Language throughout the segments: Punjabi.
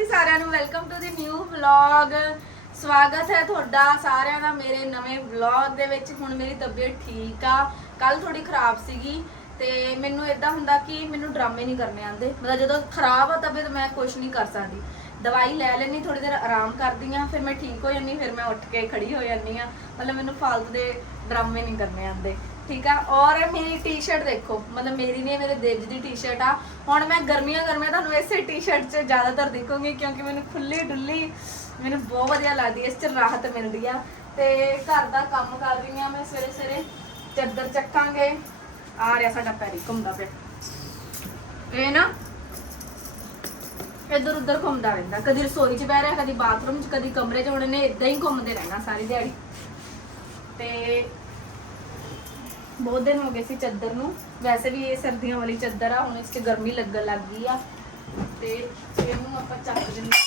ਜੀ ਸਾਰਿਆਂ ਨੂੰ welcome to the new vlog ਸਵਾਗਤ ਹੈ ਤੁਹਾਡਾ ਸਾਰਿਆਂ ਦਾ ਮੇਰੇ ਨਵੇਂ ਵਲੌਗ ਦੇ ਵਿੱਚ। ਹੁਣ ਮੇਰੀ ਤਬੀਅਤ ਠੀਕ ਆ। ਕੱਲ ਥੋੜੀ ਖਰਾਬ ਸੀਗੀ ਤੇ ਮੈਨੂੰ ਇਦਾਂ ਹੁੰਦਾ ਕਿ ਮੈਨੂੰ ਡਰਾਮੇ ਨਹੀਂ ਕਰਨੇ ਆਉਂਦੇ। ਮਤਲਬ ਜਦੋਂ ਖਰਾਬ ਆ ਤਬੀਅਤ, ਮੈਂ ਕੁਝ ਨਹੀਂ ਕਰ ਸਕਦੀ। ਦਵਾਈ ਲੈ ਲੈਣੀ ਥੋੜੀ ਦੇਰ ਆਰਾਮ ਕਰਦੀ ਆ ਫਿਰ ਮੈਂ ਠੀਕ ਹੋ ਜਾਂਦੀ, ਫਿਰ ਮੈਂ ਉੱਠ ਕੇ ਖੜੀ ਹੋ ਜਾਂਦੀ ਆ ਮਤਲਬ ਮੈਨੂੰ ਫਾਲਤੂ ਦੇ ਡਰਾਮੇ ਨਹੀਂ ਕਰਨੇ ਆਉਂਦੇ। ਠੀਕ ਆ? ਔਰ ਮੇਰੀ ਟੀ-ਸ਼ਰਟ ਦੇਖੋ। ਮਤਲਬ ਮੇਰੀ ਨਹੀਂ ਮੇਰੇ ਦੇਵ ਜੀ ਦੀ ਟੀ-ਸ਼ਰਟ ਆ। ਹੁਣ ਮੈਂ ਗਰਮੀਆਂ ਗਰਮੀਆਂ ਤੁਹਾਨੂੰ ਇਸੇ ਟੀ-ਸ਼ਰਟ 'ਚ ਜ਼ਿਆਦਾਤਰ ਦਿਖੂਗੀ ਕਿਉਂਕਿ ਮੈਨੂੰ ਖੁੱਲੀ ਡੁੱਲੀ ਮੈਨੂੰ ਬਹੁਤ ਵਧੀਆ ਲੱਗਦੀ ਹੈ ਇਸ 'ਚ ਰਾਹਤ ਮਿਲਦੀ ਆ। ਤੇ ਘਰ ਦਾ ਕੰਮ ਕਰ ਰਹੀ ਆ ਮੈਂ ਸਵੇਰੇ ਸਵੇਰੇ। ਚੱਦਰ ਚੱਕਾਂਗੇ। ਆ ਰਿਹਾ ਸਾਡਾ ਪੈਰੀ ਘੁੰਮਦਾ ਪਿਆ। ਇਹ ਨਾ ਇੱਧਰ ਉੱਧਰ ਘੁੰਮਦਾ ਰਹਿੰਦਾ। ਕਦੀ ਰਸੋਈ 'ਚ ਬਹਿ ਰਿਹਾ, ਕਦੀ ਬਾਥਰੂਮ 'ਚ, ਕਦੀ ਕਮਰੇ 'ਚ। ਹੁਣ ਇਹਨੇ ਇਦਾਂ ਹੀ ਘੁੰਮਦੇ ਰਹਿਣਾ ਸਾਰੀ ਦਿਹਾੜੀ। ਤੇ ਬਹੁਤ ਦਿਨ ਹੋ ਗਏ ਸੀ ਚੱਦਰ ਨੂੰ। ਵੈਸੇ ਵੀ ਇਹ ਸਰਦੀਆਂ ਵਾਲੀ ਚੱਦਰ ਆ, ਹੁਣ ਇਸ 'ਚ ਗਰਮੀ ਲੱਗਣ ਲੱਗ ਗਈ ਆ। ਤੇ ਇਹਨੂੰ ਆਪਾਂ ਚੱਕ ਦਿੰਦੇ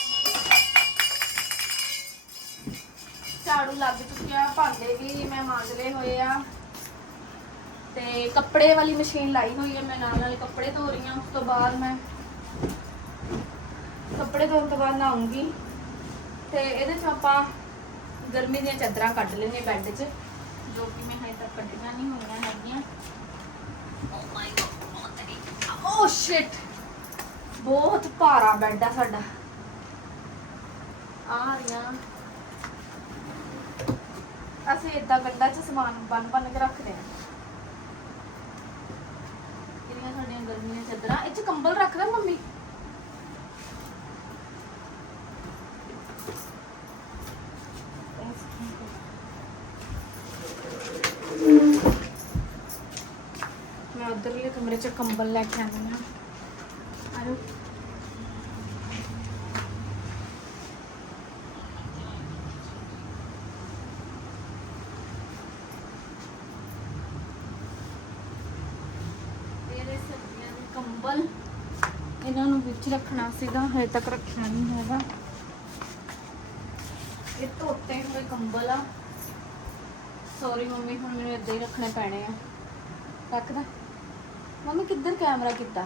ਝਾੜੂ ਲੱਗ ਚੁੱਕਿਆ, ਭਾਂਡੇ ਵੀ ਮੈਂ ਮਾਂਜਲੇ ਹੋਏ ਆ। ਤੇ ਕੱਪੜੇ ਵਾਲੀ ਮਸ਼ੀਨ ਲਾਈ ਹੋਈ ਹੈ ਮੈਂ ਨਾਲ ਨਾਲ ਕੱਪੜੇ ਧੋ ਰਹੀ ਹਾਂ, ਉਸ ਤੋਂ ਬਾਅਦ ਮੈਂ ਕੱਪੜੇ ਧੋਣ ਤੋਂ ਬਾਅਦ ਨਹਾਉਂਗੀ। ਤੇ ਇਹਦੇ 'ਚ ਆਪਾਂ ਗਰਮੀ ਦੀਆਂ ਚਾਦਰਾਂ ਕੱਢ ਲੈਣੇ ਬੈੱਡ 'ਚ, ਜੋ ਕਿ ਮੈਂ ਕੱਢੀਆਂ ਨਹੀਂ ਹੋਈਆਂ ਹੈਗੀਆਂ। ਓ ਮਾਈ ਗॉड ਓ ਸ਼ਿਟ ਬਹੁਤ ਭਾਰਾ ਬੈੱਡ ਆ ਸਾਡਾ। ਆ ਰਹੀਆਂ। ਅਸੀਂ ਇਦਾਂ ਬੈੱਡਾਂ 'ਚ ਸਮਾਨ ਬੰਨ ਬੰਨ ਕੇ ਰੱਖਦੇ ਹਾਂ। ਕਿੰਨੀਆਂ ਸਾਡੀਆਂ ਗਰਮੀਆਂ ਚਾਦਰਾਂ ਇਹ 'ਚ ਕੰਬਲ ਰੱਖਦਾ ਮੰਮੀ ਮੈਂ ਉਧਰਲੇ ਕਮਰੇ 'ਚ ਕੰਬਲ ਲੈ ਕੇ ਆਉਂਦੀ ਸਰਦੀਆਂ ਦੇ ਕੰਬਲ। ਇਹਨਾਂ ਨੂੰ ਵਿੱਚ ਰੱਖਣਾ ਸੀਗਾ ਹਜੇ ਤੱਕ ਰੱਖਿਆ ਨਹੀਂ ਹੈਗਾ। ਇਹ ਧੋਤੇ ਹੋਏ ਕੰਬਲ ਆ। ਸੌਰੀ ਮੰਮੀ ਹੁਣ ਮੈਨੂੰ ਇਦਾਂ ਹੀ ਰੱਖਣੇ ਪੈਣੇ ਆ। ਰੱਖਦਾ। ਮੰਮੀ ਕਿੱਧਰ ਕੈਮਰਾ ਕੀਤਾ?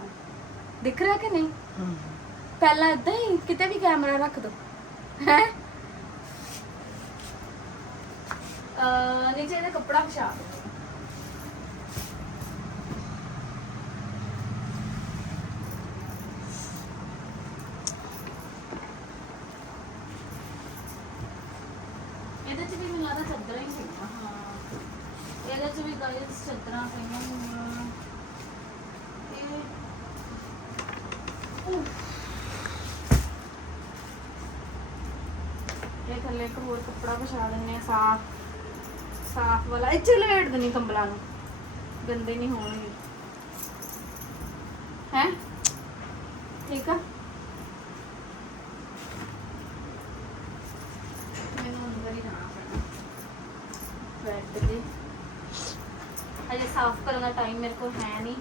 ਦਿਖ ਰਿਹਾ ਕਿ ਨਹੀਂ? ਪਹਿਲਾਂ ਇਦਾਂ ਹੀ ਕਿਤੇ ਵੀ ਕੈਮਰਾ ਰੱਖ ਦੋ। ਹੈ? ਅ ਨੀਚੇ ਇਹਦਾ ਕੱਪੜਾ ਵਿਛਾ ਦਿਓ ਇਹਦੇ ਚ ਵੀ ਮੈਨੂੰ ਲੱਗਦਾ ਚੱਦਰਾਂ ਹੀ ਪਈਆਂ ਹਾਂ ਇਹਦੇ ਚ ਵੀ ਗਾਇਸ ਚੱਦਰਾਂ ਪਈਆਂ ਹੋਈਆਂ ਇਹ ਉਫ਼। ਇਹ ਥੱਲੇ ਇੱਕ ਹੋਰ ਕੱਪੜਾ ਵਿਛਾ ਦਿੰਨੇ ਆ ਸਾਫ਼ ਸਾਫ਼ ਵਾਲਾ। ਇੱਥੇ ਲਵੇਟ ਦੇਣੀ ਕੰਬਲਾਂ ਨੂੰ। ਗੰਦੇ ਨਹੀਂ ਹੋਣਗੇ। ਹੈ? ਠੀਕ ਆ ਮੈਨੂੰ ਅੰਦਰ ਹੀ ਜਾਣਾ ਪੈਣਾ ਬੈੱਡ ਦੇ ਅਜੇ ਸਾਫ਼ ਕਰਨ ਦਾ ਟਾਈਮ ਮੇਰੇ ਕੋਲ ਹੈ ਨਹੀਂ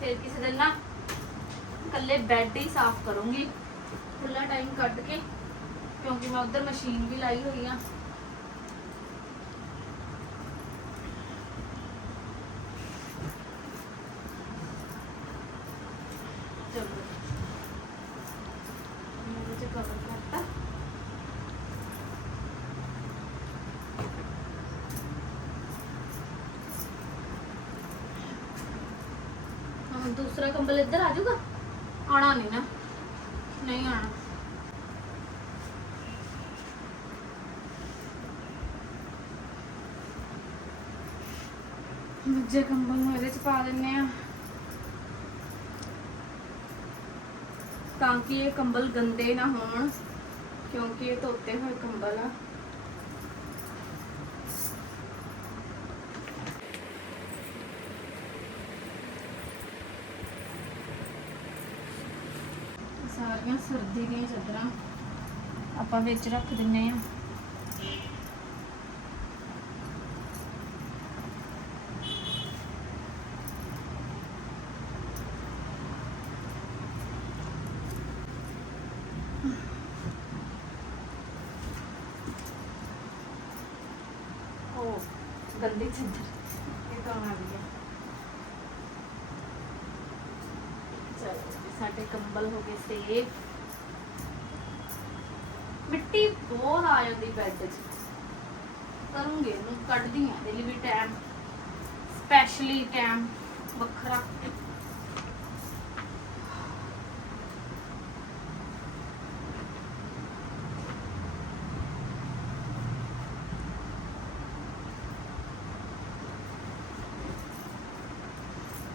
ਫਿਰ ਕਿਸੇ ਦਿਨ ਨਾ ਇਕੱਲੇ ਬੈੱਡ ਹੀ ਸਾਫ਼ ਕਰੂੰਗੀ ਖੁੱਲਾ ਟਾਈਮ ਕੱਢ ਕੇ ਕਿਉਂਕਿ ਮੈਂ ਉਧਰ ਮਸ਼ੀਨ ਵੀ ਲਾਈ ਹੋਈ ਆ ਚਲੋ ਮੇਰੇ ਚ ਕਵਰ ਆਣਾ ਨਹੀਂ ਨਾ। ਨਹੀਂ ਆਣਾ ਦੂਜੇ ਕੰਬਲ ਨੂੰ ਇਹਦੇ ਚ ਪਾ ਦਿੰਨੇ ਆ। ਤਾਂ ਕਿ ਇਹ ਕੰਬਲ ਗੰਦੇ ਨਾ ਹੋਣ, ਕਿਉਂਕਿ ਇਹ ਧੋਤੇ ਹੋਏ ਕੰਬਲ ਆ। ਸਾਰੀਆਂ ਸਰਦੀ ਦੀਆਂ ਚਾਦਰਾਂ ਆਪਾਂ ਵਿੱਚ ਰੱਖ ਦਿੰਨੇ ਆ। ਉਹ ਗੰਦੀ ਚਾਦਰ ਇਹ ਤਾਂ ਆ ਗਈ ਹੈ ਚਲੋ ਜੀ, ਸਾਡੇ ਕੰਬਲ ਹੋ ਗਏ ਸੇਫ ਮਿੱਟੀ ਬਹੁਤ ਆ ਜਾਂਦੀ ਬੈੱਡ 'ਚ ਕਰੂੰਗੀ ਇਹਨੂੰ ਕੱਢਦੀ ਆ ਇਹਦੇ ਲਈ ਵੀ ਟਾਈਮ ਸਪੈਸ਼ਲੀ ਟਾਈਮ ਵੱਖਰਾ।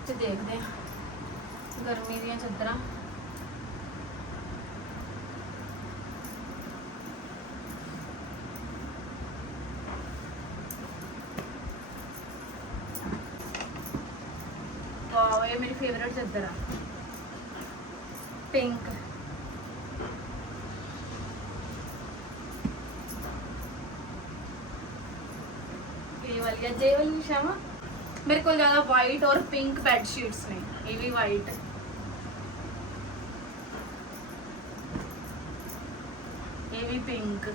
ਤੇ ਦੇਖਦੇ ਆ ਗਰਮੀ ਦੀਆਂ ਚਾਦਰਾਂ ਵਾਓ ਇਹ ਮੇਰੀ ਫੇਵਰਿਟ ਚਾਦਰ ਆ ਪਿੰਕ ਇਹ ਵਾਲੀ ਆ ਜੇ ਵਾਲੀ ਸ਼ਾਮਾ ਮੇਰੇ ਕੋਲ ਜ਼ਿਆਦਾ ਵਾਈਟ ਔਰ ਪਿੰਕ ਬੈੱਡ ਸ਼ੀਟਸ ਨੇ ਇਹ ਵੀ ਵਾਈਟ ਇਹ ਵੀ ਪਿੰਕ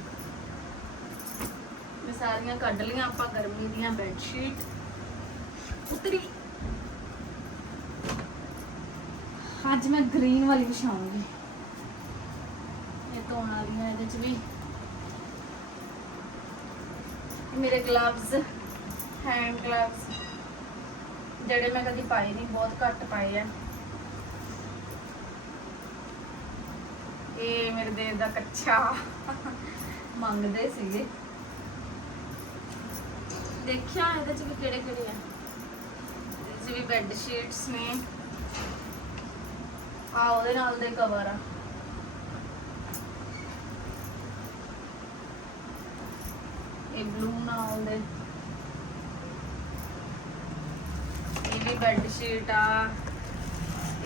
ਮੈਂ ਸਾਰੀਆਂ ਕੱਢ ਲੀਆਂ ਆਪਾਂ ਗਰਮੀ ਦੀਆਂ ਬੈੱਡ ਸ਼ੀਟ ਉਤਰੀ ਅੱਜ ਮੈਂ ਗ੍ਰੀਨ ਵਾਲੀ ਵਿਛਾਉਂਗੀ ਇਹ ਧੋਣ ਵਾਲੀਆਂ ਇਹਦੇ ਚ ਵੀ ਇਹ ਮੇਰੇ ਗਲਵਜ਼ ਹੈਂਡ ਗਲਵਜ਼ ਜਿਹੜੇ ਮੈਂ ਕਦੀ ਪਾਏ ਨਹੀਂ, ਬਹੁਤ ਘੱਟ ਪਾਏ ਆ। ਇਹ ਮੇਰੇ ਦੇਰ ਦਾ ਕੱਚਾ ਮੰਗਦੇ ਸੀਗੇ। ਦੇਖਿਆ ਇਹਦੇ ਚ ਵੀ ਕਿਹੜੇ ਕਿਹੜੇ ਆ। ਇਹਦੇ ਵੀ ਬੈੱਡ ਸ਼ੀਟਸ ਨੇ। ਆ ਉਹਦੇ ਨਾਲ ਦੇ ਕਵਰ ਆ। ਇਹ ਬਲੂ ਨਾਲ ਦੇ ਇਹ ਵੀ ਬੈੱਡ ਸ਼ੀਟ ਆ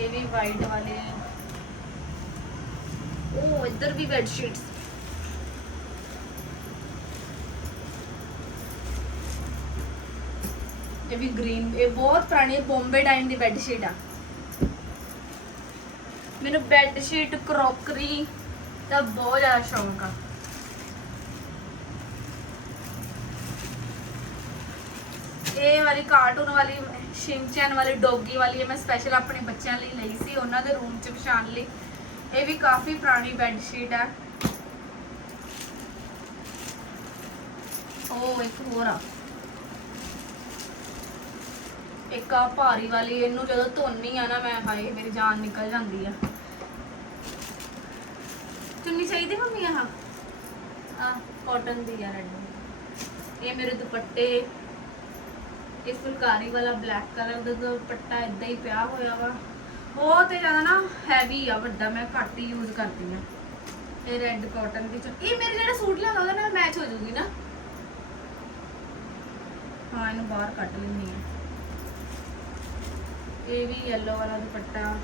ਇਹ ਵੀ ਵਾਈਟ ਵਾਲੇ। ਉਹ ਇੱਧਰ ਵੀ ਬੈੱਡ ਸ਼ੀਟਸ ਇਹ ਵੀ ਗ੍ਰੀਨ ਇਹ ਬਹੁਤ ਪੁਰਾਣੀ ਬੰਬੇ ਟਾਈਮ ਦੀ ਬੈੱਡ ਸ਼ੀਟ ਆ। ਮੈਨੂੰ ਬੈੱਡ ਸ਼ੀਟ ਕਰੋਕਰੀ ਦਾ ਬਹੁਤ ਜ਼ਿਆਦਾ ਸ਼ੌਂਕ ਆ। ਇਹ ਵਾਲੀ ਕਾਰਟੂਨ ਵਾਲੀ ਸ਼ਿਨਚੈਨ ਵਾਲੀ ਡੋਗੀ ਵਾਲੀ ਇਹ ਮੈਂ ਸਪੈਸ਼ਲ ਆਪਣੇ ਬੱਚਿਆਂ ਲਈ ਲਈ ਸੀ, ਉਹਨਾਂ ਦੇ ਰੂਮ 'ਚ ਵਿਛਾਉਣ ਲਈ। ਇਹ ਵੀ ਕਾਫੀ ਪੁਰਾਣੀ ਬੈੱਡ ਸ਼ੀਟ ਆ। ਉਹ ਇੱਕ ਹੋਰ ਆ। ਇੱਕ ਆ ਭਾਰੀ ਵਾਲੀ, ਇਹਨੂੰ ਜਦੋਂ ਧੋਨੀ ਆ ਨਾ ਮੈਂ, ਹਾਏ, ਮੇਰੀ ਜਾਨ ਨਿਕਲ ਜਾਂਦੀ ਆ। ਚੁੰਨੀ ਚਾਹੀਦੀ ਮੰਮੀ ਆਹ? ਆ ਕਾਟਨ ਦੀ ਆ ਰੈਡ ਇਹ ਮੇਰੇ ਦੁਪੱਟੇ ਇਹ ਫੁਲਕਾਰੀ ਵਾਲਾ ਬਲੈਕ ਕਲਰ ਦਾ ਦੁਪੱਟਾ ਇਦਾਂ ਹੀ ਪਿਆ ਹੋਇਆ ਵਾ। ਉਹ ਤੇ ਜ਼ਿਆਦਾ ਨਾ ਹੈਵੀ ਆ, ਵੱਡਾ ਮੈਂ ਘੱਟ ਹੀ ਯੂਜ਼ ਕਰਦੀ ਆ ਇਹ ਰੈੱਡ ਕਾਟਨ ਦੀ ਇਹ ਮੇਰੇ ਜਿਹੜਾ ਸੂਟ ਲਿਆਂਦਾ ਉਹਦੇ ਨਾਲ ਮੈਚ ਹੋ ਜੂਗੀ ਨਾ। ਹਾਂ, ਇਹਨੂੰ ਬਾਹਰ ਕੱਢ ਲੈਂਦੀ ਆ ਇਹ ਵੀ yellow ਵਾਲਾ ਦੁਪੱਟਾ।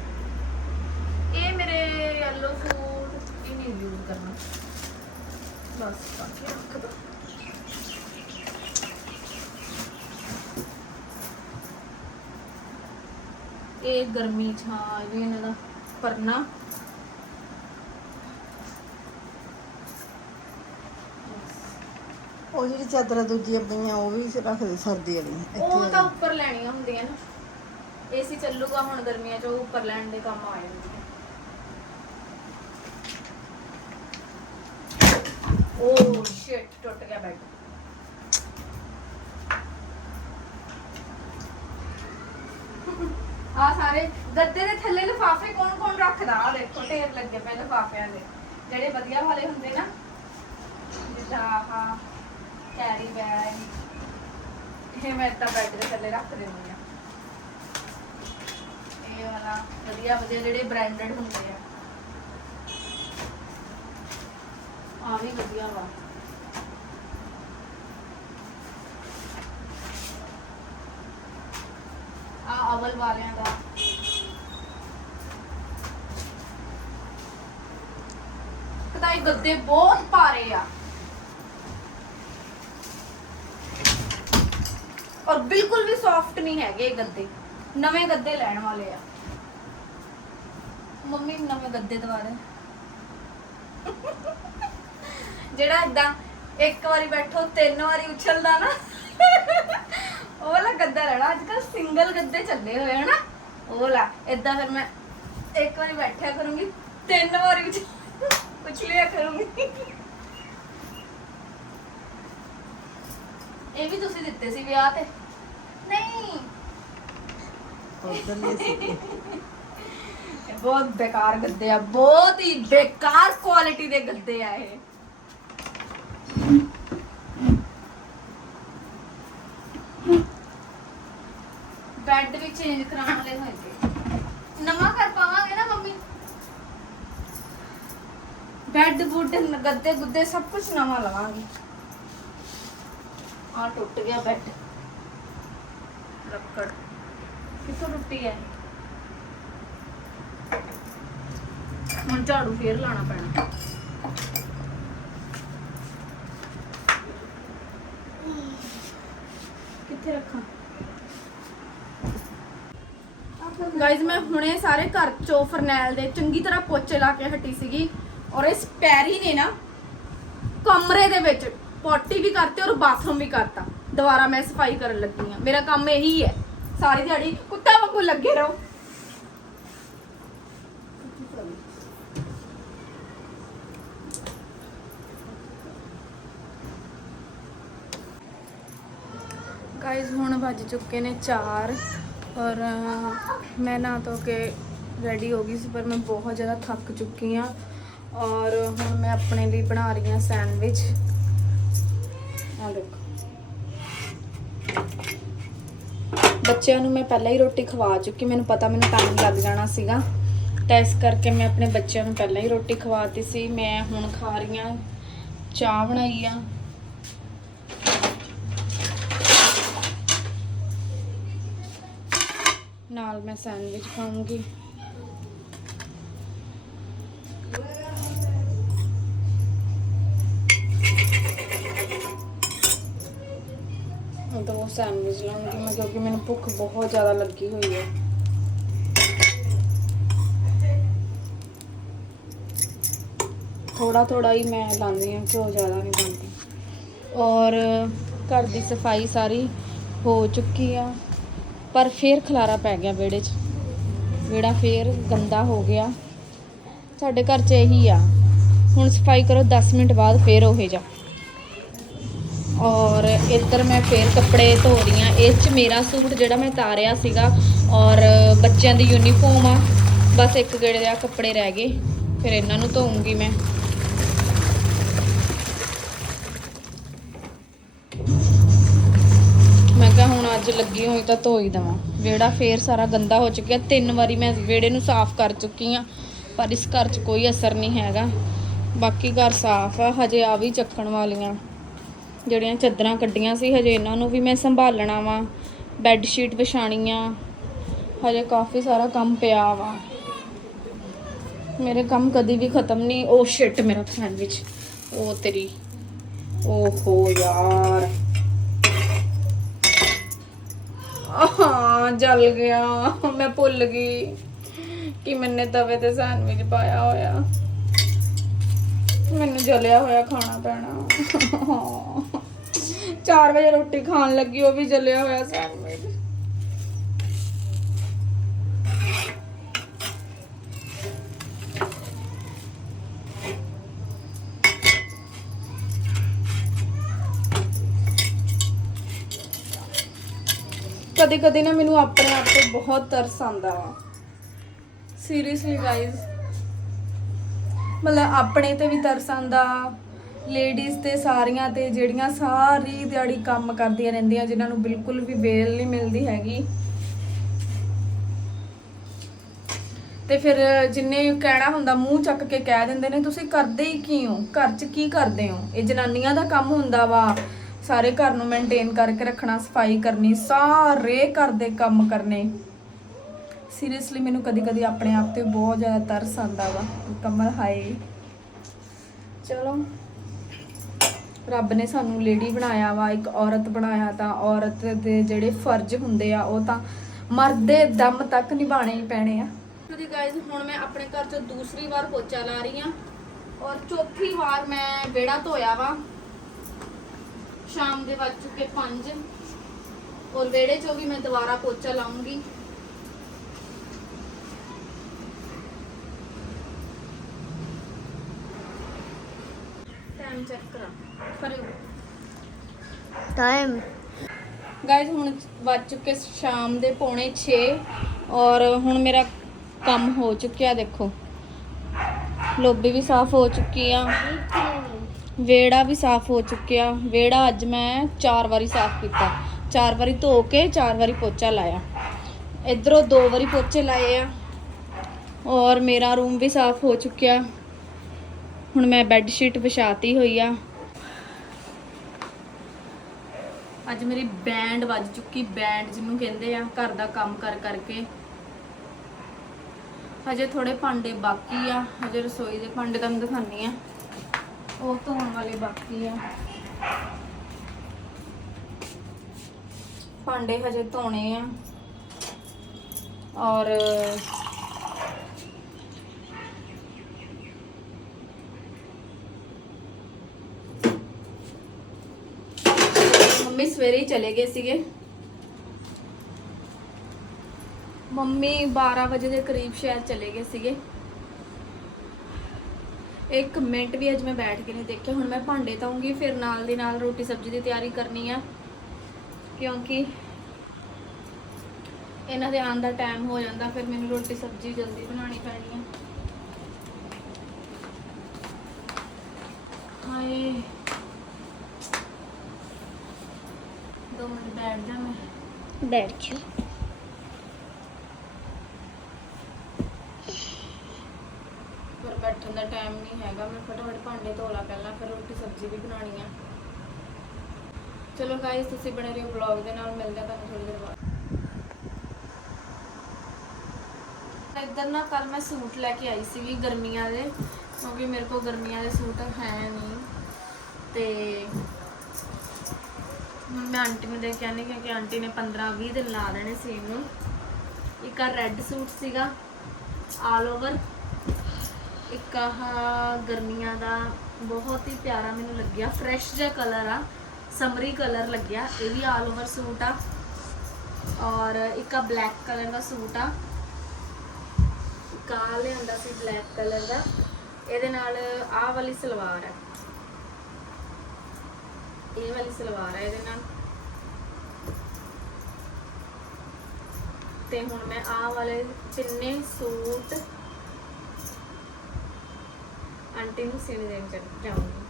ਇਹ ਮੇਰੇ yellow ਸੂਟ ਇਹ ਨਹੀਂ ਯੂਜ਼ ਕਰਨਾ। ਬਸ, ਬਾਕੀ ਰੱਖ ਦੋ। ਇਹ ਗਰਮੀ ਚ ਹਾਂ ਇਹ ਵੀ ਇਹਨਾਂ ਦਾ ਪਰਨਾ ਉਹ ਜਿਹੜੀ ਚਾਦਰਾਂ ਦੂਜੀਆਂ ਪਈਆਂ ਉਹ ਵੀ ਰੱਖਦੇ ਸਰਦੀ ਵਾਲੀਆਂ ਉਹ ਤਾਂ ਉੱਪਰ ਲੈਣੀਆਂ ਹੁੰਦੀਆਂ ਨਾ। ਏਸੀ ਚੱਲੂਗਾ ਹੁਣ ਗਰਮੀਆਂ ਚ ਉਹ ਉੱਪਰ ਲੈਣ ਦੇ ਕੰਮ ਆ ਜਾਂਦੇ ਓ ਸ਼ਿਟ ਟੁੱਟ ਗਿਆ ਬੈੱਡ ਆ ਸਾਰੇ ਗੱਦੇ ਦੇ ਥੱਲੇ ਲਿਫਾਫੇ ਕੌਣ ਕੌਣ ਰੱਖਦਾ? ਆ ਦੇਖੋ, ਢੇਰ ਲੱਗੇ ਪਏ ਲਿਫਾਫਿਆਂ ਦੇ। ਜਿਹੜੇ ਵਧੀਆ ਵਾਲੇ ਹੁੰਦੇ ਨਾ, ਜਿੱਦਾਂ ਆਹ ਕੈਰੀ ਬੈਗ, ਇਹ ਮੈਂ ਤਾਂ ਬੈੱਡ ਦੇ ਥੱਲੇ ਰੱਖ ਦਿੰਦੀ ਆ ਇਹ ਵਾਲਾ ਵਧੀਆ ਵਧੀਆ ਜਿਹੜੇ ਬ੍ਰਾਂਡਡ ਹੁੰਦੇ ਆ। ਆ ਵੀ ਵਧੀਆ ਵਾ ਆ ਅਵਲ ਵਾਲਿਆਂ ਦਾ। ਕਦਾਈ ਗੱਦੇ ਬਹੁਤ ਭਾਰੇ ਆ। ਔਰ ਬਿਲਕੁਲ ਵੀ ਸੌਫਟ ਨਹੀਂ ਹੈਗੇ ਇਹ ਗੱਦੇ। ਨਵੇਂ ਗੱਦੇ ਲੈਣ ਵਾਲੇ ਆ। ਮੰਮੀ ਨਵੇਂ ਗੱਦੇ ਦਵਾ ਦੇ ਜਿਹੜਾ ਇਦਾਂ ਇੱਕ ਵਾਰੀ ਬੈਠੋ, ਤਿੰਨ ਵਾਰੀ ਉਛਲਦਾ ਨਾ। ਉਹ ਗੱਦਾ ਲੈਣਾ ਅੱਜ ਕੱਲ ਸਿੰਗਲ ਗੱਦੇ ਚੱਲੇ ਹੋਏ ਹਨਾ ਉਹ ਇਦਾਂ ਫਿਰ ਮੈਂ ਇੱਕ ਵਾਰੀ ਬੈਠਿਆ ਕਰੂੰਗੀ ਤਿੰਨ ਵਾਰੀ ਵਿੱਚ ਉਛਲਿਆ ਕਰੂੰਗੀ ਇਹ ਵੀ ਤੁਸੀਂ ਦਿੱਤੇ ਸੀ ਵਿਆਹ ਤੇ ਨਹੀਂ ਬਹੁਤ ਬੇਕਾਰ ਗੱਦੇ ਆ ਬਹੁਤ ਹੀ ਬੇਕਾਰ ਕੁਆਲਿਟੀ ਦੇ ਗੱਦੇ ਆ ਇਹ ਬੈੱਡ ਵੀ ਚੇਂਜ ਕਰਾਉਣ ਵਾਲੇ ਹੋਣਗੇ। ਨਵਾਂ ਕਰ ਪਾਵਾਂਗੇ ਨਾ ਮੰਮੀ? ਬੈੱਡ ਬੁੱਡ ਗੱਦੇ ਗੁੱਦੇ ਸਭ ਕੁਝ ਨਵਾਂ ਲਵਾਂਗੇ। ਆ ਟੁੱਟ ਗਿਆ ਬੈੱਡ ਲੱਕੜ। ਕਿੱਥੋਂ ਟੁੱਟੀ ਹੈ ਹੁਣ ਝਾੜੂ ਫੇਰ ਲਾਣਾ ਪੈਣਾ। ਕਿੱਥੇ ਰੱਖਾਂ? ਗਾਇਜ਼ ਮੈਂ ਹੁਣੇ ਸਾਰੇ ਘਰ ਚੋਂ ਫਰਨੈਲ ਦੇ ਚੰਗੀ ਤਰ੍ਹਾਂ ਪੋਚੇ ਲਾ ਕੇ ਹਟੀ ਸੀਗੀ ਔਰ ਇਸ ਪੈਰੀ ਨੇ ਨਾ ਕਮਰੇ ਦੇ ਵਿੱਚ ਪੋਟੀ ਵੀ ਕਰਤੀ ਔਰ ਬਾਥਰੂਮ ਵੀ ਕਰਤਾ। ਦੁਬਾਰਾ ਮੈਂ ਸਫ਼ਾਈ ਕਰਨ ਲੱਗੀ ਆ ਮੇਰਾ ਕੰਮ ਇਹੀ ਹੈ। ਸਾਰੀ ਦਿਹਾੜੀ ਕੁੱਤਾ ਵਾਂਗੂ ਲੱਗੇ ਰਹੋ। ਗਾਇਜ਼ ਹੁਣ ਵੱਜ ਚੁੱਕੇ ਨੇ 4 ਔਰ ਮੈਂ ਨਾ ਧੋ ਕੇ ਰੈਡੀ ਹੋ ਗਈ ਸੀ, ਪਰ ਮੈਂ ਬਹੁਤ ਜ਼ਿਆਦਾ ਥੱਕ ਚੁੱਕੀ ਆ ਔਰ ਹੁਣ ਮੈਂ ਆਪਣੇ ਲਈ ਬਣਾ ਰਹੀ ਹਾਂ ਸੈਂਡਵਿਚ। ਆ ਦੇਖੋ। ਬੱਚਿਆਂ ਨੂੰ ਮੈਂ ਪਹਿਲਾਂ ਹੀ ਰੋਟੀ ਖਵਾ ਚੁੱਕੀ, ਮੈਨੂੰ ਪਤਾ ਮੈਨੂੰ ਟਾਈਮ ਲੱਗ ਜਾਣਾ ਸੀਗਾ। ਤਾਂ ਇਸ ਕਰਕੇ ਮੈਂ ਆਪਣੇ ਬੱਚਿਆਂ ਨੂੰ ਪਹਿਲਾਂ ਹੀ ਰੋਟੀ ਖਵਾਤੀ ਸੀ। ਮੈਂ ਹੁਣ ਖਾ ਰਹੀ ਹਾਂ ਚਾਹ ਬਣਾਈ ਆ। ਨਾਲ ਮੈਂ ਸੈਂਡਵਿਚ ਖਾਊਂਗੀ। ਹੁਣ ਤਾਂ ਉਹ ਸੈਂਡਵਿਚ ਲਾਉਂਗੀ ਮੈਂ ਕਿਉਂਕਿ ਮੈਨੂੰ ਭੁੱਖ ਬਹੁਤ ਜ਼ਿਆਦਾ ਲੱਗੀ ਹੋਈ ਹੈ। ਥੋੜਾ ਥੋੜਾ ਹੀ ਮੈਂ ਲਾਉਂਦੀ ਹਾਂ, ਘਿਓ ਜ਼ਿਆਦਾ ਨਹੀਂ ਪਾਉਂਦੀ। ਔਰ ਘਰ ਦੀ ਸਫ਼ਾਈ ਸਾਰੀ ਹੋ ਚੁੱਕੀ ਆ। ਪਰ ਫੇਰ ਖਲਾਰਾ ਪੈ ਗਿਆ ਵਿਹੜੇ 'ਚ। ਵਿਹੜਾ ਫੇਰ ਗੰਦਾ ਹੋ ਗਿਆ। ਸਾਡੇ ਘਰ 'ਚ ਇਹੀ ਆ। ਹੁਣ ਸਫ਼ਾਈ ਕਰੋ 10 ਮਿੰਟ ਬਾਅਦ ਫੇਰ ਉਹੇ ਜਾ। ਔਰ ਇੱਧਰ ਮੈਂ ਫੇਰ ਕੱਪੜੇ ਧੋ ਰਹੀ ਆ ਇਸ 'ਚ ਮੇਰਾ ਸੂਟ ਜਿਹੜਾ ਮੈਂ ਤਾਰਿਆ ਸੀਗਾ ਔਰ ਬੱਚਿਆਂ ਦੀ ਯੂਨੀਫਾਰਮ ਆ। ਬਸ ਇੱਕ ਗੇੜੇ ਦੇ ਆ ਕੱਪੜੇ ਰਹਿ ਗਏ। ਫਿਰ ਇਹਨਾਂ ਨੂੰ ਧੋਉਂਗੀ ਮੈਂ ਮੈਂ। ਲੱਗੀ ਹੋਈ ਤਾਂ ਧੋ ਹੀ ਦਵਾਂ। ਵਿਹੜਾ ਫੇਰ ਸਾਰਾ ਗੰਦਾ ਹੋ ਚੁੱਕਿਆ। ਤਿੰਨ ਵਾਰੀ ਮੈਂ ਵਿਹੜੇ ਨੂੰ ਸਾਫ਼ ਕਰ ਚੁੱਕੀ ਆ ਪਰ ਇਸ ਘਰ 'ਚ ਕੋਈ ਅਸਰ ਨਹੀਂ ਹੈਗਾ। ਬਾਕੀ ਘਰ ਸਾਫ਼ ਆ, ਹਜੇ ਆ ਵੀ ਚੱਕਣ ਵਾਲੀਆਂ। ਜਿਹੜੀਆਂ ਚਾਦਰਾਂ ਕੱਢੀਆਂ ਸੀ, ਹਜੇ ਇਹਨਾਂ ਨੂੰ ਵੀ ਮੈਂ ਸੰਭਾਲਣਾ ਵਾ। ਬੈੱਡ ਸ਼ੀਟ ਵਿਛਾਣੀ ਆ ਹਜੇ ਕਾਫੀ ਸਾਰਾ ਕੰਮ ਪਿਆ ਵਾ। ਮੇਰੇ ਕੰਮ ਕਦੀ ਵੀ ਖਤਮ ਨਹੀਂ। ਉਹ ਸ਼ਿਟ ਮੇਰਾ ਸੈਂਡਵਿਚ ਉਹ ਤੇਰੀ। ਓਹੋ ਯਾਰ। ਹਾਂ, ਜਲ ਗਿਆ। ਮੈਂ ਭੁੱਲ ਗਈ ਕਿ ਮੈਨੇ ਤਵੇ ਤੇ ਸੈਂਡਵਿਚ ਪਾਇਆ ਹੋਇਆ। ਮੈਨੂੰ ਜਲਿਆ ਹੋਇਆ ਖਾਣਾ ਪੈਣਾ। 4 ਵਜੇ ਰੋਟੀ ਖਾਣ ਲੱਗੀ, ਉਹ ਵੀ ਜਲਿਆ ਹੋਇਆ ਸੈਂਡਵਿਚ। ਕਦੇ ਕਦੇ ਨਾ ਮੈਨੂੰ ਆਪਣੇ ਆਪ ਤੇ ਬਹੁਤ ਤਰਸ ਆਉਂਦਾ ਵਾ। ਸੀਰੀਅਸਲੀ ਗਾਇਜ਼ ਮਤਲਬ ਆਪਣੇ ਤੇ ਵੀ ਤਰਸ ਆਉਂਦਾ ਲੇਡੀਜ਼ ਤੇ ਸਾਰੀਆਂ ਤੇ ਜਿਹੜੀਆਂ ਸਾਰੀ ਦਿਹਾੜੀ ਕੰਮ ਕਰਦੀਆਂ ਰਹਿੰਦੀਆਂ, ਜਿਨ੍ਹਾਂ ਨੂੰ ਬਿਲਕੁਲ ਵੀ ਵੇਲ ਨਹੀਂ ਮਿਲਦੀ ਹੈਗੀ। ਤੇ ਫਿਰ ਜਿੰਨੇ ਕਹਿਣਾ ਹੁੰਦਾ, ਮੂੰਹ ਚੱਕ ਕੇ ਕਹਿ ਦਿੰਦੇ ਨੇ, ਤੁਸੀਂ ਕਰਦੇ ਹੀ ਕੀ ਹੋ? ਘਰ 'ਚ ਕੀ ਕਰਦੇ ਹੋ? ਇਹ ਜਨਾਨੀਆਂ ਦਾ ਕੰਮ ਹੁੰਦਾ ਵਾ। ਸਾਰੇ ਘਰ ਨੂੰ ਮੇਨਟੇਨ ਕਰਕੇ ਰੱਖਣਾ, ਸਫ਼ਾਈ ਕਰਨੀ, ਸਾਰੇ ਘਰ ਦੇ ਕੰਮ ਕਰਨੇ। ਸੀਰੀਅਸਲੀ ਮੈਨੂੰ ਕਦੀ ਕਦੀ ਆਪਣੇ ਆਪ ਤੇ ਬਹੁਤ ਜ਼ਿਆਦਾ ਤਰਸ ਆਉਂਦਾ ਵਾ ਕਮਲ ਹਾਏ। ਚਲੋ, ਰੱਬ ਨੇ ਸਾਨੂੰ ਲੇਡੀ ਬਣਾਇਆ ਵਾ, ਇੱਕ ਔਰਤ ਬਣਾਇਆ ਤਾਂ ਔਰਤ ਦੇ ਜਿਹੜੇ ਫਰਜ਼ ਹੁੰਦੇ ਆ, ਉਹ ਤਾਂ ਮਰਦੇ ਦਮ ਤੱਕ ਨਿਭਾਣੇ ਹੀ ਪੈਣੇ ਆ। ਜੀ ਗਾਇਜ਼ ਹੁਣ ਮੈਂ ਆਪਣੇ ਘਰ 'ਚ ਦੂਸਰੀ ਵਾਰ ਪੋਚਾ ਲਾ ਰਹੀ ਆ ਔਰ ਚੌਥੀ ਵਾਰ ਮੈਂ ਵਿਹੜਾ ਧੋਇਆ ਵਾ। ਸ਼ਾਮ ਦੇ ਵੱਜ ਚੁੱਕੇ 5 ਔਰ ਵਿਹੜੇ 'ਚੋਂ ਵੀ ਮੈਂ ਦੁਬਾਰਾ ਪੋਚਾ ਲਾਉਂਗੀ। ਟਾਈਮ ਚੈੱਕ ਕਰਾਂ। ਟਾਈਮ ਗਾਇਜ਼ ਹੁਣ ਵੱਜ ਚੁੱਕੇ ਸ਼ਾਮ ਦੇ ਪੌਣੇ 6 ਔਰ ਹੁਣ ਮੇਰਾ ਕੰਮ ਹੋ ਚੁੱਕਿਆ ਦੇਖੋ। ਲੋਬੀ ਵੀ ਸਾਫ਼ ਹੋ ਚੁੱਕੀ ਆ। ਵੇੜਾ ਵੀ ਸਾਫ਼ ਹੋ ਚੁੱਕਿਆ। ਵੇੜਾ ਅੱਜ ਮੈਂ ਚਾਰ ਵਾਰੀ ਸਾਫ਼ ਕੀਤਾ। ਚਾਰ ਵਾਰੀ ਧੋ ਕੇ, ਚਾਰ ਵਾਰੀ ਪੋਚਾ ਲਾਇਆ। ਇਧਰੋਂ ਦੋ ਵਾਰੀ ਪੋਚੇ ਲਾਏ ਆ ਔਰ ਮੇਰਾ ਰੂਮ ਵੀ ਸਾਫ਼ ਹੋ ਚੁੱਕਿਆ। ਹੁਣ ਮੈਂ ਬੈੱਡ ਸ਼ੀਟ ਵਿਛਾਤੀ ਹੋਈ ਆ। ਅੱਜ ਮੇਰੀ ਬੈਂਡ ਵੱਜ ਚੁੱਕੀ, ਬੈਂਡ ਜਿਹਨੂੰ ਕਹਿੰਦੇ ਆ, ਘਰ ਦਾ ਕੰਮ ਕਰ ਕਰਕੇ। ਹਜੇ ਥੋੜੇ ਭਾਂਡੇ ਬਾਕੀ ਆ, ਹਜੇ ਰਸੋਈ ਦੇ ਭਾਂਡੇ ਤੁਹਾਨੂੰ ਦਿਖਾਨੀ ਆ। ਉਹ ਧੋਣ ਵਾਲੇ ਬਾਕੀ ਆ। ਭਾਂਡੇ ਹਜੇ ਧੋਣੇ ਆ। ਔਰ ਮੰਮੀ ਸਵੇਰੇ ਹੀ ਚਲੇ ਗਏ ਸੀਗੇ। ਮੰਮੀ 12 ਵਜੇ ਦੇ ਕਰੀਬ ਸ਼ਹਿਰ ਚਲੇ ਗਏ ਸੀਗੇ। ਇੱਕ ਮਿੰਟ ਵੀ ਅੱਜ ਮੈਂ ਬੈਠ ਕੇ ਨਹੀਂ ਦੇਖਿਆ, ਹੁਣ ਮੈਂ ਭਾਂਡੇ ਧੋਉਂਗੀ ਫਿਰ ਨਾਲ ਦੀ ਨਾਲ ਰੋਟੀ ਸਬਜ਼ੀ ਦੀ ਤਿਆਰੀ ਕਰਨੀ ਆ। ਕਿਉਂਕਿ ਇਹਨਾਂ ਦੇ ਆਉਣ ਦਾ ਟਾਈਮ ਹੋ ਜਾਂਦਾ, ਫਿਰ ਮੈਨੂੰ ਰੋਟੀ ਸਬਜ਼ੀ ਜਲਦੀ ਬਣਾਉਣੀ ਪੈਣੀ ਆ। ਹਾਏ। ਦੋ ਮਿੰਟ ਬੈਠ ਜਾ ਮੈਂ। ਬੈਠ ਜਾ ਪਰ ਬੈਠਣ ਦਾ ਟਾਈਮ ਨਹੀਂ ਹੈਗਾ। ਮੈਂ ਫਟਾਫਟ ਭਾਂਡੇ ਧੋਲਾ ਪਹਿਲਾਂ, ਫਿਰ ਰੋਟੀ ਸਬਜ਼ੀ ਵੀ ਬਣਾਉਣੀ ਆ। ਚਲੋ ਗਾਇਸ ਤੁਸੀਂ ਬਣੇ ਰਹੋ ਵਲੌਗ ਦੇ ਨਾਲ। ਮਿਲਦੇ ਆ ਤੁਹਾਨੂੰ ਥੋੜੀ ਦੇਰ ਬਾਅਦ। ਇੱਧਰ ਨਾ ਕੱਲ ਮੈਂ ਸੂਟ ਲੈ ਕੇ ਆਈ ਸੀਗੀ ਗਰਮੀਆਂ ਦੇ। ਕਿਉਂਕਿ ਮੇਰੇ ਕੋਲ ਗਰਮੀਆਂ ਦੇ ਸੂਟ ਹੈ ਨਹੀਂ ਤੇ ਹੁਣ ਮੈਂ ਆਂਟੀ ਨੂੰ ਦੇ ਕੇ ਆਨੀ ਕਿਉਂਕਿ ਆਂਟੀ ਨੇ 15 20 ਦਿਨ ਲਾ ਦੇਣੇ ਸੀ ਇਹਨੂੰ। ਇੱਕ ਆ ਰੈੱਡ ਸੂਟ ਸੀਗਾ ਆਲ ਓਵਰ ਇੱਕ ਆਹ ਗਰਮੀਆਂ ਦਾ ਬਹੁਤ ਹੀ ਪਿਆਰਾ ਮੈਨੂੰ ਲੱਗਿਆ ਫਰੈਸ਼ ਜਿਹਾ ਕਲਰ ਆ ਸਮਰੀ ਕਲਰ ਲੱਗਿਆ। ਇਹ ਵੀ ਆਲ ਓਵਰ ਸੂਟ ਆ। ਔਰ ਇੱਕ ਆ ਬਲੈਕ ਕਲਰ ਦਾ ਸੂਟ ਆ। ਕਾ ਲਿਆਂਦਾ ਸੀ ਬਲੈਕ ਕਲਰ ਦਾ। ਇਹਦੇ ਨਾਲ ਆਹ ਵਾਲੀ ਸਲਵਾਰ ਹੈ ਇਹ ਵਾਲੀ ਸਲਵਾਰ ਹੈ ਇਹਦੇ ਨਾਲ। ਤੇ ਹੁਣ ਮੈਂ ਆਹ ਵਾਲੇ ਤਿੰਨੇ ਸੂਟ ਆਂਟੀ ਨੂੰ ਸੀਨੇ ਦੇਣ ਜਾਊਂਗੀ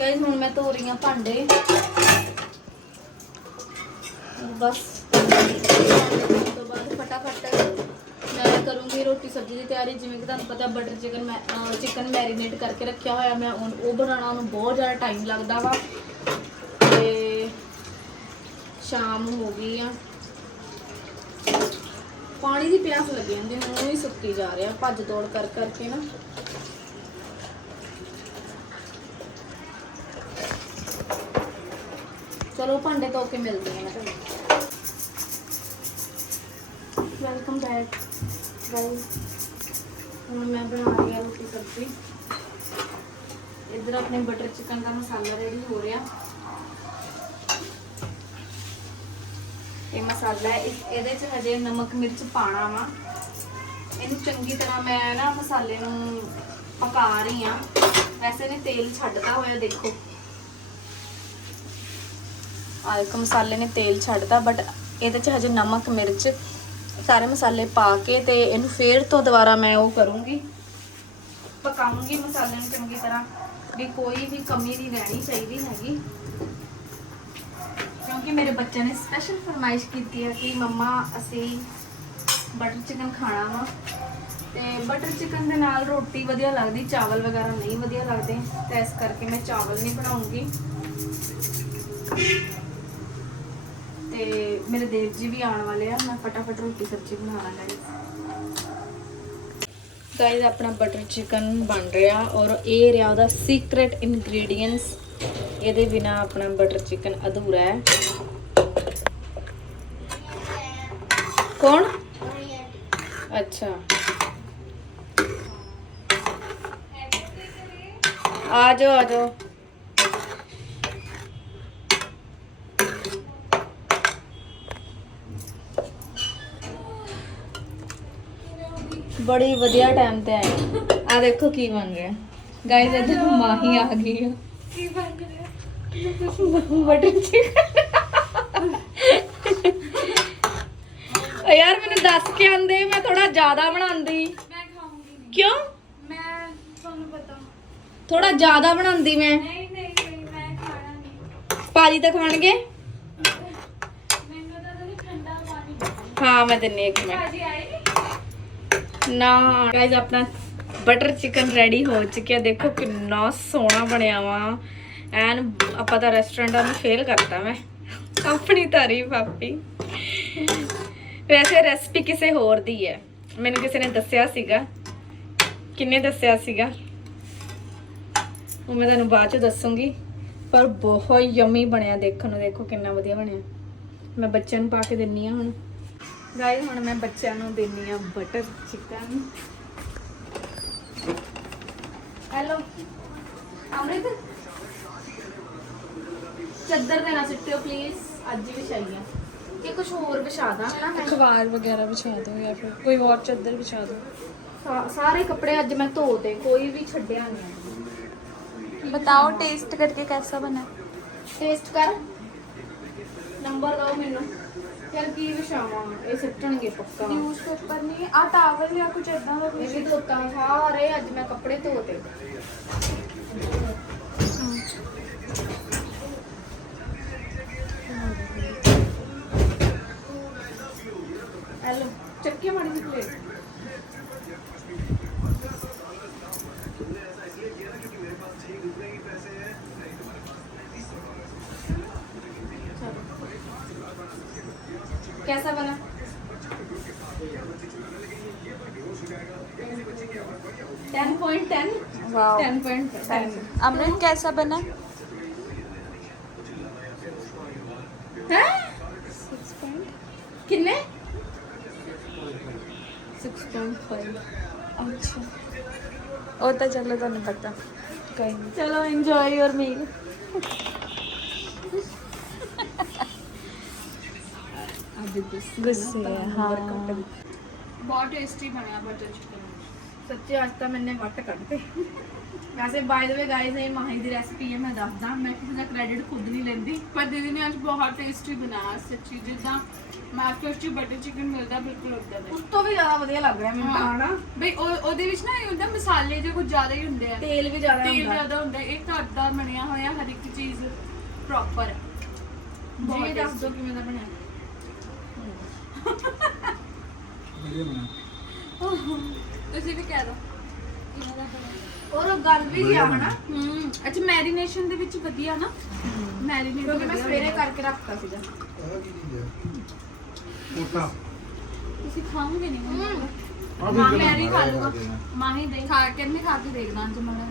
ਗਾਇਸ ਹੁਣ ਮੈਂ ਧੋ ਰਹੀ ਹਾਂ ਭਾਂਡੇ। ਬਸ। ਤੋਂ ਬਾਅਦ ਫਟਾਫਟ ਮੈਂ ਕਰੂੰਗੀ ਰੋਟੀ ਸਬਜ਼ੀ ਦੀ ਤਿਆਰੀ। ਜਿਵੇਂ ਕਿ ਤੁਹਾਨੂੰ ਪਤਾ ਬਟਰ ਚਿਕਨ ਮੈਂ ਚਿਕਨ ਮੈਰੀਨੇਟ ਕਰਕੇ ਰੱਖਿਆ ਹੋਇਆ। ਮੈਂ ਹੁਣ ਉਹ ਬਣਾਉਣਾ, ਉਹਨੂੰ ਬਹੁਤ ਜ਼ਿਆਦਾ ਟਾਈਮ ਲੱਗਦਾ ਵਾ। ਸ਼ਾਮ ਹੋ ਗਈ ਆ। ਪਾਣੀ ਦੀ ਪਿਆਸ ਲੱਗੀ ਜਾਂਦੀ ਹੁਣ ਹੀ ਸੁੱਕੀ ਜਾ ਰਿਹਾ, ਭੱਜ ਦੌੜ ਕਰ ਕਰਕੇ ਨਾ। ਚਲੋ ਭਾਂਡੇ ਧੋ ਕੇ ਮਿਲਦੇ ਹਾਂ ਤੁਹਾਨੂੰ ਵੈਲਕਮ ਬੈਕ ਗਾਇਸ ਹੁਣ ਮੈਂ ਬਣਾ ਰਹੀ ਹਾਂ ਰੋਟੀ ਸਬਜ਼ੀ। ਇੱਧਰ ਆਪਣੇ ਬਟਰ ਚਿਕਨ ਦਾ ਮਸਾਲਾ ਰੈਡੀ ਹੋ ਰਿਹਾ। ਇਹ ਮਸਾਲਾ ਹੈ। ਇਸ- ਇਹਦੇ 'ਚ ਹਜੇ ਨਮਕ, ਮਿਰਚ ਪਾਣਾ ਵਾ। ਇਹਨੂੰ ਚੰਗੀ ਤਰ੍ਹਾਂ ਮੈਂ ਨਾ ਮਸਾਲੇ ਨੂੰ ਪਕਾ ਰਹੀ ਆ। ਵੈਸੇ ਨੇ ਤੇਲ ਛੱਡਦਾ ਹੋਇਆ, ਦੇਖੋ। ਆ ਮਸਾਲੇ ਨੇ ਤੇਲ ਛੱਡਦਾ ਬਟ ਇਹਦੇ 'ਚ ਹਜੇ ਨਮਕ, ਮਿਰਚ ਸਾਰੇ ਮਸਾਲੇ ਪਾ ਕੇ ਤੇ ਇਹਨੂੰ ਫੇਰ ਤੋਂ ਦੁਬਾਰਾ ਮੈਂ ਉਹ ਕਰੂੰਗੀ। ਪਕਾਉਂਗੀ ਮਸਾਲੇ ਨੂੰ ਚੰਗੀ ਤਰ੍ਹਾਂ। ਵੀ ਕੋਈ ਵੀ ਕਮੀ ਨਹੀਂ ਰਹਿਣੀ ਚਾਹੀਦੀ ਹੈਗੀ। ਕਿਉਂਕਿ ਮੇਰੇ ਬੱਚਿਆਂ ਨੇ ਸਪੈਸ਼ਲ ਫਰਮਾਇਸ਼ ਕੀਤੀ ਹੈ ਕਿ ਮੰਮਾ, ਅਸੀਂ ਬਟਰ ਚਿਕਨ ਖਾਣਾ ਵਾ। ਤੇ ਬਟਰ ਚਿਕਨ ਦੇ ਨਾਲ ਰੋਟੀ ਵਧੀਆ ਲੱਗਦੀ, ਚਾਵਲ ਵਗੈਰਾ ਨਹੀਂ ਵਧੀਆ ਲੱਗਦੇ। ਤੇ ਇਸ ਕਰਕੇ ਮੈਂ ਚਾਵਲ ਨਹੀਂ ਬਣਾਉਂਗੀ। ਤੇ ਮੇਰੇ ਦੇਵ ਜੀ ਵੀ ਆਉਣ ਵਾਲੇ ਆ, ਮੈਂ ਫਟਾਫਟ ਰੋਟੀ ਸਬਜ਼ੀ ਬਣਾਉਣਾ ਗਾਇਸ ਗਾਇਸ ਆਪਣਾ ਬਟਰ ਚਿਕਨ ਬਣ ਰਿਹਾ ਔਰ ਇਹ ਰਿਹਾ ਉਹਦਾ ਸੀਕ੍ਰੇਟ ਇਨਗਰੀਡੀਅੰਟਸ ਇਹਦੇ ਬਿਨਾ ਆਪਣਾ ਬਟਰ ਚਿਕਨ ਅਧੂਰਾ ਹੈ। ਕੌਣ? ਅੱਛਾ। ਆ ਜਾਓ ਆ ਜਾਓ। ਬੜੀ ਵਧੀਆ ਟਾਈਮ ਤੇ ਆਏ। ਆ ਦੇਖੋ ਕੀ ਬਣ ਰਿਹਾ। ਗਾਇਸ ਇੱਧਰ ਮਾਹੀ ਆ ਗਈ ਆ। ਕੀ ਬਣ ਰਿਹਾ? ਬਟਰ ਚਿਕਨ ਯਾਰ ਮੈਨੂੰ ਦੱਸ ਕੇ ਆਂਦੇ ਮੈਂ ਥੋੜਾ ਜ਼ਿਆਦਾ ਬਣਾਉਂਦੀ। ਮੈਂ ਖਾਉਂਗੀ ਨਹੀਂ। ਕਿਉਂ? ਮੈਂ ਤੁਹਾਨੂੰ ਪਤਾ। ਥੋੜਾ ਜ਼ਿਆਦਾ ਬਣਾਉਂਦੀ ਮੈਂ। ਨਹੀਂ ਨਹੀਂ ਨਹੀਂ ਮੈਂ ਖਾਣਾ ਨਹੀਂ ਪਾਜੀ ਤਾਂ ਖਾਣਗੇ? ਮੈਨੂੰ ਤਾਂ ਤੁਸੀਂ ਠੰਡਾ ਪਾਣੀ ਦਿਓ। ਹਾਂ ਮੈਂ ਦਿੰਨੀ ਇੱਕ ਮਿੰਟ। ਭਾਜੀ ਆਏ ਨੀ? ਗਾਇਸ ਆਪਣਾ ਬਟਰ ਚਿਕਨ ਰੈਡੀ ਹੋ ਚੁੱਕਿਆ ਦੇਖੋ ਕਿੰਨਾ ਸੋਹਣਾ ਬਣਿਆ ਵਾ। ਐਨ ਆਪਾਂ ਤਾਂ ਰੈਸਟੋਰੈਂਟਾਂ ਨੂੰ ਫੇਲ ਕਰਤਾ ਮੈਂ। ਆਪਣੀ ਤਾਰੀਫ ਆਪੀ। ਵੈਸੇ ਰੈਸਪੀ ਕਿਸੇ ਹੋਰ ਦੀ ਹੈ। ਮੈਨੂੰ ਕਿਸੇ ਨੇ ਦੱਸਿਆ ਸੀਗਾ। ਕਿੰਨੇ ਦੱਸਿਆ ਸੀਗਾ? ਉਹ ਮੈਂ ਤੁਹਾਨੂੰ ਬਾਅਦ ਚ ਦੱਸੂਗੀ। ਪਰ ਬਹੁਤ ਯਮੀ ਬਣਿਆ ਦੇਖਣ ਨੂੰ। ਦੇਖੋ ਕਿੰਨਾ ਵਧੀਆ ਬਣਿਆ। ਮੈਂ ਬੱਚਿਆਂ ਨੂੰ ਪਾ ਕੇ ਦਿੰਨੀ ਆ ਹੁਣ। ਗਾਇਸ ਹੁਣ ਮੈਂ ਬੱਚਿਆਂ ਨੂੰ ਦਿੰਨੀ ਆ ਬਟਰ ਚਿਕਨ ਹੈਲੋ ਅਮ੍ਰਿਤ? ਚੱਦਰ ਦੇਣਾ ਸਿੱਟਿਓ ਪਲੀਜ਼ ਅੱਜ ਹੀ ਵਿਛਾਈਆ ਕਿ ਕੁਝ ਹੋਰ ਵਿਛਾ ਦਾਂ ਹਨਾ ਮੈਂ अखबार वगैरह बिछा दो या फिर कोई और चादर बिछा दो ਸਾ- ਸਾਰੇ ਕੱਪੜੇ ਅੱਜ ਮੈਂ ਧੋ ਤੇ ਕੋਈ ਵੀ ਛੱਡਿਆ ਨਹੀਂ बताओ टेस्ट करके कैसा बना ਟੇਸਟ ਕਰ ਨੰਬਰ ਦਿਓ ਮੈਨੂੰ ਫਿਰ ਕੀ ਵਿਛਾਵਾਂ ਇਹ ਸਿੱਟਣਗੇ ਪੱਕਾ न्यूज़पेपर नहीं आ टावल या कुछ इदा का ਇਹ ਵੀ ਧੋਤਾ ਸਾਰੇ ਅੱਜ ਮੈਂ ਕੱਪੜੇ ਧੋਤੇ ಚಕ್ಕೆ कैसा बना ten point ten ten point कैसा बना कितने ਅੱਛਾ। ਉਹ ਤਾਂ ਚਲੋ ਤੁਹਾਨੂੰ ਪਤਾ। ਕੋਈ ਚਲੋ ਇੰਜੋਏ ਯੋਰ ਮੀਲ ਬਹੁਤ ਟੇਸਟੀ ਬਣਿਆ ਬਟਰ ਚਿਕਨ ਸੱਚੇ ਅੱਜ ਤਾਂ ਮੈਨੇ ਵੱਟ ਕੱਢ ਤੇ ਵੈਸੇ ਬਾਈ ਦ ਵੇ ਗਾਇਸ ਇਹ ਮਾਹੀ ਦੀ ਰੈਸਪੀ ਹੈ ਮੈਂ ਦੱਸਦਾ। ਮੈਂ ਕਿਸੇ ਦਾ ਕ੍ਰੈਡਿਟ ਖੁਦ ਨਹੀਂ ਲੈਂਦੀ। ਪਰ ਦੀਦੀ ਨੇ ਅੱਜ ਬਹੁਤ ਟੇਸਟੀ ਬਣਾਇਆ ਸੱਚੀ ਜਿੱਦਾਂ ਮਾਰਕੀਟ 'ਚ ਬਟਰ ਚਿਕਨ ਮਿਲਦਾ ਬਿਲਕੁਲ ਉਦਾਂ ਦਾ ਉਸ ਤੋਂ ਵੀ ਜ਼ਿਆਦਾ ਵਧੀਆ ਲੱਗ ਰਿਹਾ ਮੈਨੂੰ ਤਾਂ ਬਈ ਉਹ- ਉਹਦੇ ਵਿੱਚ ਨਾ ਇਹ ਹੁੰਦਾ ਮਸਾਲੇ ਜੇ ਕੁਝ ਜ਼ਿਆਦਾ ਹੀ ਹੁੰਦੇ ਆ। ਤੇਲ ਵੀ ਜ਼ਿਆਦਾ ਤੇਲ ਹੁੰਦਾ। ਜ਼ਿਆਦਾ ਹੁੰਦਾ ਇਹ ਘਰ ਦਾ ਬਣਿਆ ਹੋਇਆ ਹਰ ਇੱਕ ਚੀਜ਼ ਪ੍ਰੋਪਰ ਹੈ ਜੀ ਦੱਸ ਦੋ ਕਿਵੇਂ ਦਾ ਬਣਿਆ। ਤੁਸੀਂ ਵੀ ਕਹਿ ਦਿਓ ਕਿਵੇਂ ਦਾ ਬਣਿਆ। ਔਰ ਉਹ ਗੱਲ ਵੀ ਗਿਆ ਹਨਾ। ਹੂੰ ਅੱਛਾ ਮੈਰੀਨੇਸ਼ਨ ਦੇ ਵਿੱਚ ਵਧੀਆ ਨਾ। ਮੈਰੀਨੇਟ ਕਿਉਂਕਿ ਮੈਂ ਸਵੇਰੇ ਕਰਕੇ ਰੱਖਤਾ ਸੀਗਾ। ਤੁਸੀਂ ਖਾਓਗੇ ਨਹੀਂ। ਮਾਹੀ ਮੈਂ ਵੀ ਖਾ ਲੂਗਾ ਮਾਹੀ ਦੇ। ਖਾ ਕੇ ਨਹੀਂ ਖਾ ਕੇ ਦੇਖਦਾ ਅੱਜ ਮੜਾ